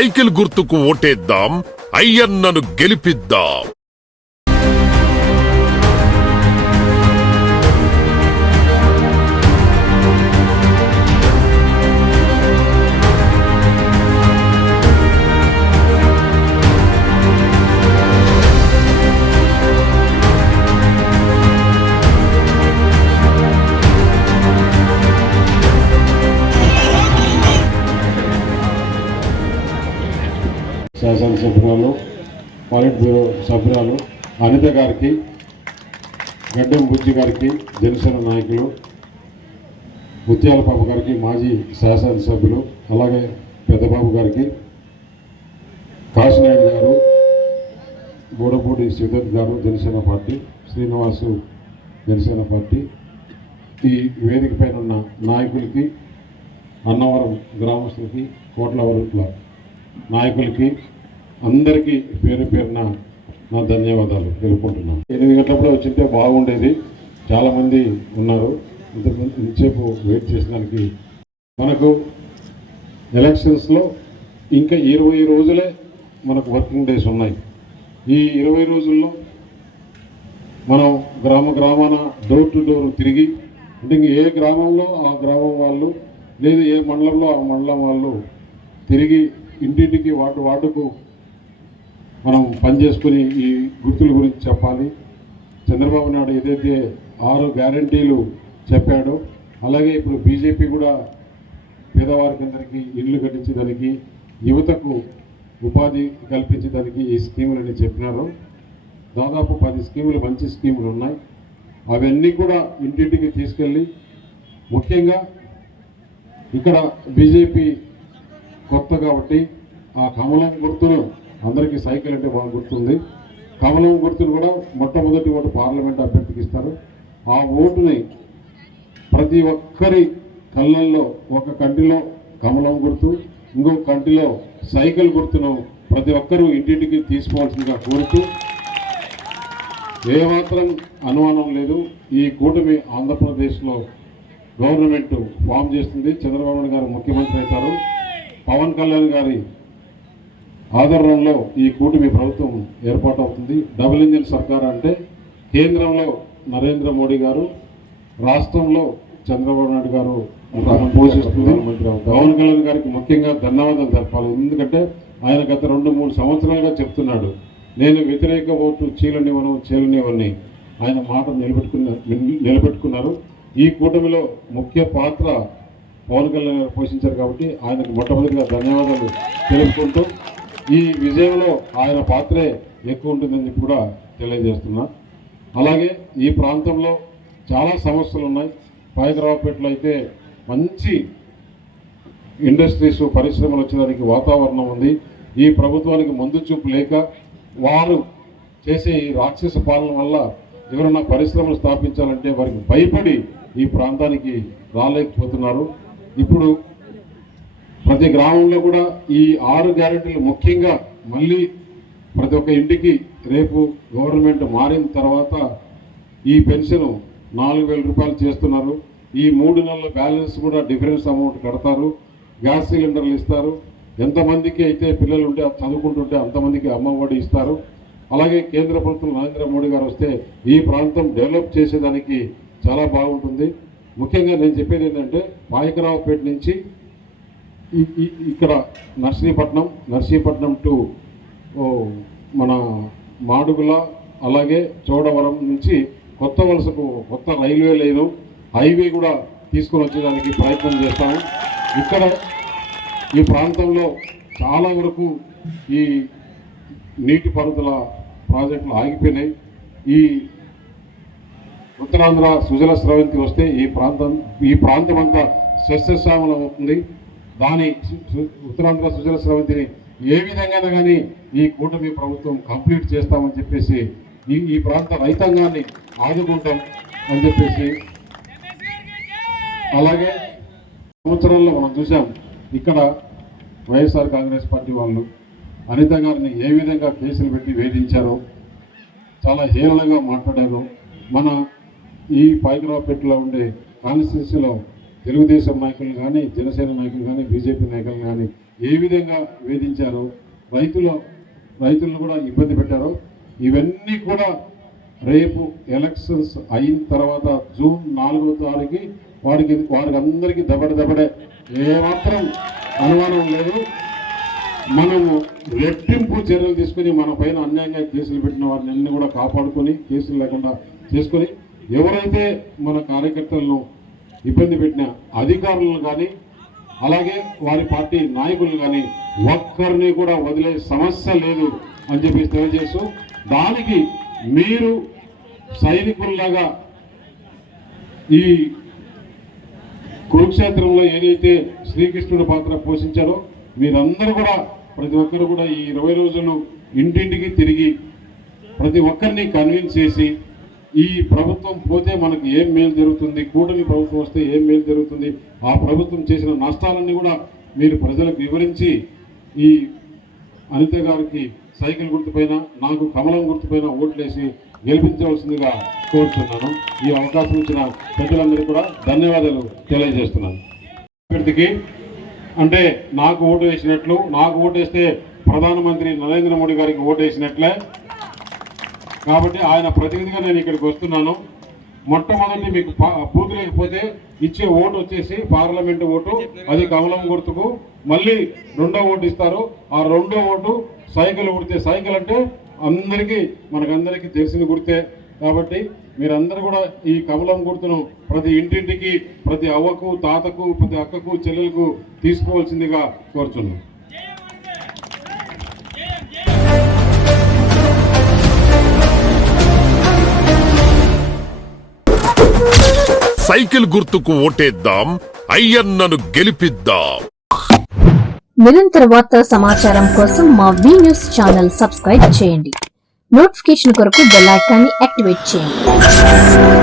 Cycle గుర్తుకు ఓటేద్దాం, అయ్యన్నను గెలిపిద్దాం. శాసనసభ్యురాలు, పాలిట్ బ్యూరో సభ్యురాలు అనిత గారికి, గడ్డం బుజ్జి గారికి, జనసేన నాయకులు ముత్యాల పాప గారికి, మాజీ శాసనసభ్యులు, అలాగే పెద్దబాబు గారికి, కాశీనాయుడు గారు, గోడపూడి శివదత్ గారు జనసేన పార్టీ, శ్రీనివాసు జనసేన పార్టీ, ఈ వేదిక పైన ఉన్న నాయకులకి, అన్నవరం గ్రామస్తులకి, కోట్లవరంల నాయకులకి అందరికీ పేరు పేరున నా ధన్యవాదాలు తెలుపుకుంటున్నాను. 8 గంటలప్పుడే వచ్చింటే బాగుండేది, చాలామంది ఉన్నారు, ఇంతసేపు వెయిట్ చేసినానికి. మనకు ఎలక్షన్స్లో ఇంకా 20 రోజులే మనకు వర్కింగ్ డేస్ ఉన్నాయి. ఈ 20 రోజుల్లో మనం గ్రామాన డోర్ టు డోర్ తిరిగి, అంటే ఏ గ్రామంలో ఆ గ్రామం వాళ్ళు, లేదు ఏ మండలంలో ఆ మండలం వాళ్ళు తిరిగి ఇంటింటికి వార్డుకు మనం పనిచేసుకుని ఈ గుర్తుల గురించి చెప్పాలి. చంద్రబాబు నాయుడు ఏదైతే 6 గ్యారంటీలు చెప్పాడో, అలాగే ఇప్పుడు బీజేపీ కూడా పేదవారికి అందరికీ ఇళ్ళు కట్టించేదానికి, యువతకు ఉపాధి కల్పించేదానికి ఈ స్కీములని చెప్పినారు. దాదాపు 10 స్కీములు, మంచి స్కీములు ఉన్నాయి. అవన్నీ కూడా ఇంటింటికి తీసుకెళ్ళి, ముఖ్యంగా ఇక్కడ బీజేపీ కొత్త కాబట్టి ఆ కమలం గుర్తును, అందరికీ సైకిల్ అంటే బాగా గుర్తుంది, కమలం గుర్తును కూడా మొట్టమొదటి ఓటు పార్లమెంట్ అభ్యర్థికి ఇస్తారు. ఆ ఓటుని ప్రతి ఒక్కరి కళ్ళల్లో, ఒక కంటిలో కమలం గుర్తు, ఇంకో కంటిలో సైకిల్ గుర్తును ప్రతి ఒక్కరూ ఇంటింటికి తీసుకోవాల్సిందిగా కోరుతూ, ఏమాత్రం అనుమానం లేదు, ఈ కూటమి ఆంధ్రప్రదేశ్లో గవర్నమెంట్ ఫామ్ చేస్తుంది. చంద్రబాబు నాయుడు గారు ముఖ్యమంత్రి అవుతారు. పవన్ కళ్యాణ్ గారి ఆదరణలో ఈ కూటమి ప్రభుత్వం ఏర్పాటవుతుంది. డబుల్ ఇంజిన్ సర్కార్ అంటే కేంద్రంలో నరేంద్ర మోడీ గారు, రాష్ట్రంలో చంద్రబాబు నాయుడు గారు పోషిస్తుంది. పవన్ కళ్యాణ్ గారికి ముఖ్యంగా ధన్యవాదాలు తెలపాలి. ఎందుకంటే ఆయన గత 2-3 సంవత్సరాలుగా చెప్తున్నాడు, నేను వ్యతిరేక ఓటు చీలనివని. ఆయన మాట నిలబెట్టుకున్నారు. ఈ కూటమిలో ముఖ్య పాత్ర పవన్ కళ్యాణ్ గారు పోషించారు కాబట్టి ఆయనకు మొట్టమొదటిగా ధన్యవాదాలు తెలుపుకుంటూ, ఈ విజయంలో ఆయన పాత్రే ఎక్కువ ఉంటుందని చెప్పి కూడా తెలియజేస్తున్నా. అలాగే ఈ ప్రాంతంలో చాలా సమస్యలు ఉన్నాయి. పాయకరావుపేటలో అయితే మంచి ఇండస్ట్రీస్, పరిశ్రమలు వచ్చేదానికి వాతావరణం ఉంది. ఈ ప్రభుత్వానికి ముందు చూపు లేక, వారు చేసే ఈ రాక్షస పాలన వల్ల ఎవరైనా పరిశ్రమలు స్థాపించాలంటే వారికి భయపడి ఈ ప్రాంతానికి రాలేకపోతున్నారు. ఇప్పుడు ప్రతి గ్రామంలో కూడా ఈ 6 గ్యారెంటీలు ముఖ్యంగా మళ్ళీ ప్రతి ఒక్క ఇంటికి రేపు గవర్నమెంట్ మారిన తర్వాత ఈ పెన్షన్ 4,000 రూపాయలు చేస్తున్నారు. ఈ 3 నెలల బ్యాలెన్స్ కూడా డిఫరెన్స్ అమౌంట్ కడతారు. గ్యాస్ సిలిండర్లు ఇస్తారు. ఎంతమందికి అయితే పిల్లలు ఉంటే చదువుకుంటుంటే అంతమందికి అమ్మఒడి ఇస్తారు. అలాగే కేంద్ర ప్రభుత్వం నరేంద్ర మోడీ గారు వస్తే ఈ ప్రాంతం డెవలప్ చేసేదానికి చాలా బాగుంటుంది. ముఖ్యంగా నేను చెప్పేది ఏంటంటే, పాయకరావుపేట నుంచి ఇక్కడ నర్సీపట్నం టు మన మాడుగుల, అలాగే చోడవరం నుంచి కొత్త వలసకు కొత్త రైల్వే లైను, హైవే కూడా తీసుకొని వచ్చేదానికి ప్రయత్నం చేస్తాము. ఇక్కడ ఈ ప్రాంతంలో చాలా వరకు ఈ నీటిపారుదల ప్రాజెక్టులు ఆగిపోయినాయి. ఈ ఉత్తరాంధ్ర సుజల స్రవంతి వస్తే ఈ ప్రాంతం అంతా సస్యశ్యామలం అవుతుంది. దాని ఉత్తరాంధ్ర సుజల స్రవంతిని ఏ విధంగా కానీ ఈ కూటమి ప్రభుత్వం కంప్లీట్ చేస్తామని చెప్పేసి, ఈ ప్రాంత రైతాంగాన్ని ఆదుకుంటాం అని చెప్పేసి, అలాగే సంవత్సరాల్లో మనం చూసాం ఇక్కడ వైఎస్ఆర్ కాంగ్రెస్ పార్టీ వాళ్ళు అనిత గారిని ఏ విధంగా కేసులు పెట్టి వేధించారో, చాలా హేళనగా మాట్లాడారో. మన ఈ పాయకరావుపేటలో ఉండే కాన్స్టిట్యూన్సీలో తెలుగుదేశం నాయకులు కానీ, జనసేన నాయకులు కానీ, బీజేపీ నాయకులు కానీ ఏ విధంగా వేధించారో, రైతులను కూడా ఇబ్బంది పెట్టారో, ఇవన్నీ కూడా రేపు ఎలక్షన్స్ అయిన తర్వాత జూన్ 4వ తారీఖు వారికి అందరికీ దబడే ఏమాత్రం అనుమానం లేదు. మనము రెట్టింపు చర్యలు తీసుకుని మన పైన అన్యాయంగా కేసులు పెట్టిన వారిని అన్ని కూడా కాపాడుకొని కేసులు లేకుండా చేసుకొని, ఎవరైతే మన కార్యకర్తలను ఇబ్బంది పెట్టిన అధికారులను కానీ అలాగే వారి పార్టీ నాయకులు కానీ ఒక్కరిని కూడా వదిలే సమస్య లేదు అని చెప్పి తెలియజేస్తూ, దానికి మీరు సైనికుల్లాగా ఈ కురుక్షేత్రంలో ఏదైతే శ్రీకృష్ణుడి పాత్ర పోషించారో మీరందరూ కూడా ప్రతి ఒక్కరు కూడా ఈ 20 రోజులు ఇంటింటికి తిరిగి ప్రతి ఒక్కరిని కన్విన్స్ చేసి ఈ ప్రభుత్వం పోతే మనకు ఏం మేలు జరుగుతుంది, కూటమి ప్రభుత్వం వస్తే ఏం మేలు జరుగుతుంది, ఆ ప్రభుత్వం చేసిన నష్టాలన్నీ కూడా మీరు ప్రజలకు వివరించి ఈ అనిత గారికి సైకిల్ గుర్తుపైన, నాకు కమలం గుర్తుపైన ఓట్లేసి గెలిపించవలసిందిగా కోరుతున్నాను. ఈ అవకాశం ఇచ్చిన ప్రజలందరికీ కూడా ధన్యవాదాలు తెలియజేస్తున్నాను. అభ్యర్థికి అంటే నాకు ఓటు వేసినట్లు, నాకు ఓటేస్తే ప్రధానమంత్రి నరేంద్ర మోడీ గారికి ఓటు వేసినట్లే కాబట్టి ఆయన ప్రతినిధిగా నేను ఇక్కడికి వస్తున్నాను. మొట్టమొదటి మీకు బూత్ లేకపోతే ఇచ్చే ఓటు వచ్చేసి పార్లమెంటు ఓటు, అది కమలం గుర్తుకు. మళ్ళీ రెండో ఓటు ఇస్తారు. ఆ రెండో ఓటు సైకిల్ గుర్తే. సైకిల్ అంటే మనకందరికీ తెలిసిన గుర్తే కాబట్టి మీరందరూ కూడా ఈ కమలం గుర్తును ప్రతి ఇంటింటికి, ప్రతి అవ్వకు, తాతకు, ప్రతి అక్కకు, చెల్లెలకు తీసుకోవాల్సిందిగా కోరుచున్నాను. సైకిల్ గుర్తుకు ఓటేద్దాం, అయ్యన్నను గెలిపిద్దాం. నిరంతర వార్తా సమాచారం కోసం మా వి న్యూస్ ఛానల్ సబ్స్క్రైబ్ చేయండి. నోటిఫికేషన్ కొరకు బెల్ ఐకాన్ని యాక్టివేట్ చేయండి.